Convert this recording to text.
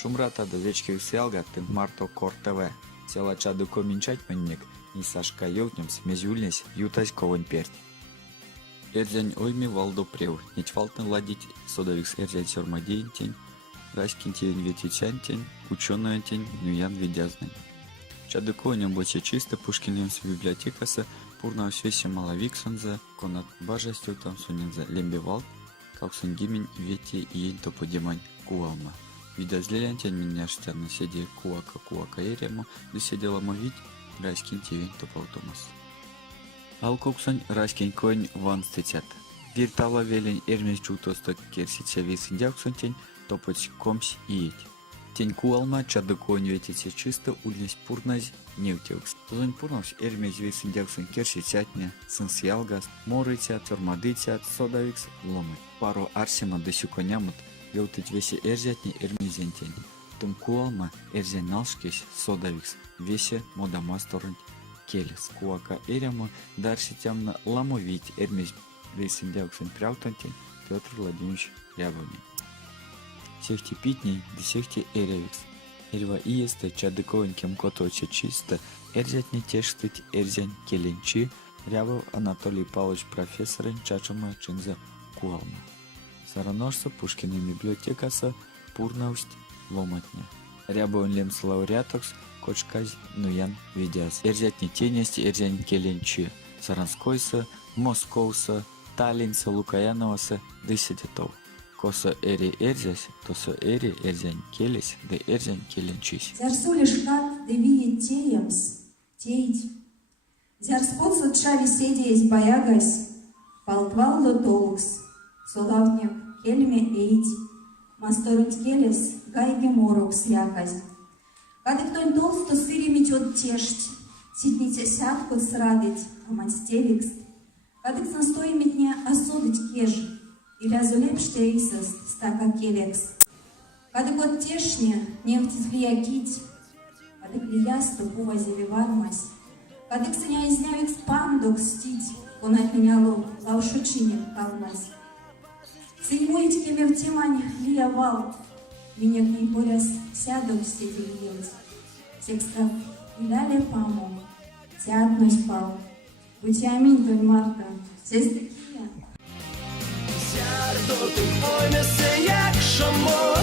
Шумрата до вечки уселга тын марто кор ТВ. Села чады коминчать маннек, и Сашка елтнемс мезюльнес ютась ковын перт. Эрзянь ойми валдо прев, нить фалтын ладить, содовикс эрзянь сёрмадеентень, раськин тень ветичантень, ученый-тень, нюян видязнень. Чады конем больше чисто Пушкинемс библиотекаса, пурна всесе маловиксанза, конат бажастю там суненза лембевал, как сунгимень вети и ень топодемань куалма. Видязлелянтень меня штян наседе куака эрему, доседела мовить, раськин тень тополтомас. Алкоксань раськин конь ван стетят. Виртала велень эрмес чутосто керсича висиндяксонтень, топоч комсь иеть. Тень куалма чады конь ветите чисто ульнесь пурназ невтекс. Тузань пурнавс эрмес висиндяксон керсичатня, сынс ялгас, морытят, тормадытят, содавикс ломы. Пару арсима досю конямут, велтыть весе эрзятни эрмезентень. Тум куалма эрзян налшкесь содавикс, весе модамасторынь келес. Куака эрему дарси тямна ламовить эрмез висиндяксон пряутантень Петр Владимирович Рябовник. Сехти питней, десехти эревикс. Эрва иесте чадыковын кемкоточа чисто, эрзят не тештыть эрзянь келенчи, Рябов Анатолий Павлович профессорын чачума чинза куалма. Сараношса Пушкина библиотекаса пурнаусть ломатня. Рябовын лемс лауреатокс кочказ нуян видяс. Эрзят не тенести эрзянь келенчи. Саранскойса, Московса, Таллинса, Лукаяноваса, десятитов. Коса эри эрзясь, тосо эри эрзянь келес, да эрзянь келенчись. Зярсу лишкат девиет теемс, теить. Зярспоцу тшави седеясь боягась, палтвалло толкс, солавнек хельме эить, масторуть келес, гайге морокс якась. Кады кто-нибудь толсто сыремить оттешť, ситните сятку срадить, аманстевикс. Кады к настоимить не осудить кеж, или азулепште исас, стака келекс. Кады кот тешне, нефть влиякить, кады клиясту пува зелевармась, кады к сыня изнявикс пандок стить, он от меня лавшучине калмась. Сыньмуить кемер тимань лиявал, меня к ней поряс сяду все делать. Текстов и далее паму, тятной спал. Будь аминь, той Марта, все такие. Зярдо ти ой несе, як шамор.